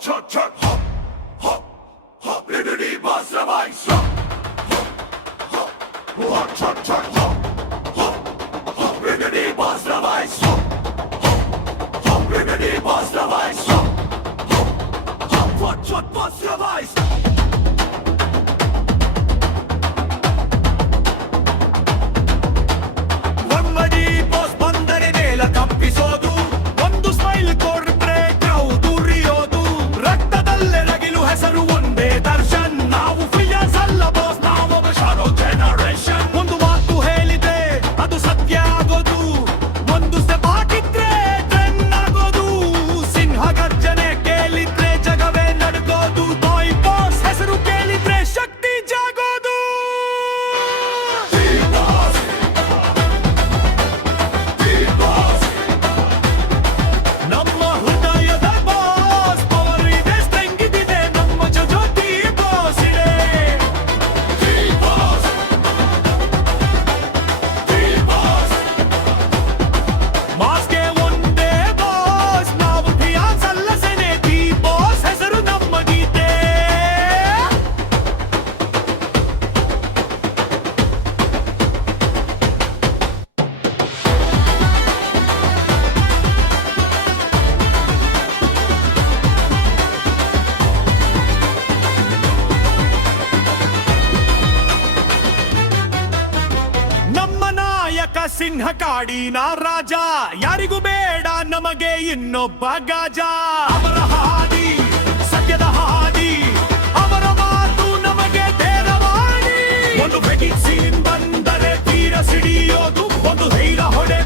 Chut, chut, hop, hop, hop, liberty, boss, the vice, hop, hop, hop, chut, chut, hop, hop, hop, liberty, boss, the vice, hop, hop, hop, liberty, boss, the vice, hop, hop, hop, chut, boss, the vice. ನಮ್ಮದಿ boss ಬಂದರೆ ನೇಲ ತಪ್ಪಿಸೋದು ಒಂದು smile ಕೊಡ್ರೆ ಕ್ರೌದು ಉರಿಯೋದು ರಕ್ತದಲ್ಲೇ ರಗಿಲು ಹೆಸರು ಒಂದೇ ದರ್ಶನ್ ನಾವು ಫಿಯಾನ್ಸ್ ಅಲ್ಲ boss ನಾವೊಬ್ಬ shadow generation ಒಂದು ಮಾತು ಹೇಳಿದ್ರೆ ಅದು ಸತ್ಯ ಆಗೋದು ಒಂದು ಸ್ಟೆಪ್ ಹಾಕಿದ್ರೆ ಟ್ರೆಂಡ್ ಆಗೋದು ಸಿಂಹ ಗರ್ಜನೆ ಕೇಳಿದ್ರೆ ಜಗವೇ ನಡ್ಗೋದು ಬಾಯ್ ಬಾಸ್ ಹೆಸರು ಕೇಳಿದ್ರೆ ಶಕ್ತಿ ಜಾಗೋದು ನಮ್ಮ ಹೃದಯದ ಬಾಸ್ ಪವರ್ ಇದೆ ಸ್ಟ್ರೆಂಗ್ ಇದೆ ನಮ್ಮ ಜ್ಯೋತಿ ಬಾಸ್ ಇದೆ ಮಾಸ್ಗೆ ಒಂದೇ ಬಾಸ್ ನಾವು ಫಿಯಾನ್ಸ್ ಅಲ್ಲ ಸೆನೆ ದಿ ಬಾಸ್ ಹೆಸರು ನಮ್ಮಗಿದೆ ನಮ್ಮ ನಾಯಕ ಸಿಂಹ ಕಾಡಿನ ರಾಜ ಯಾರಿಗೂ ಬೇಡ ನಮಗೆ ಇನ್ನೊಬ್ಬ ಗಾಜ ಅವರ ಹಾದಿ ಸತ್ಯದ ಹಾದಿ ಅವರ ಮಾತು ನಮಗೆ ತೇರವಾಡಿ ಒಂದು ಫೈಟಿಂಗ್ ಸೀನ್ ಬಂದರೆ ತೀರ ಸಿಡಿಯೋದು ಒಂದು ಧೈರ್ಯ ಹೊಡೆ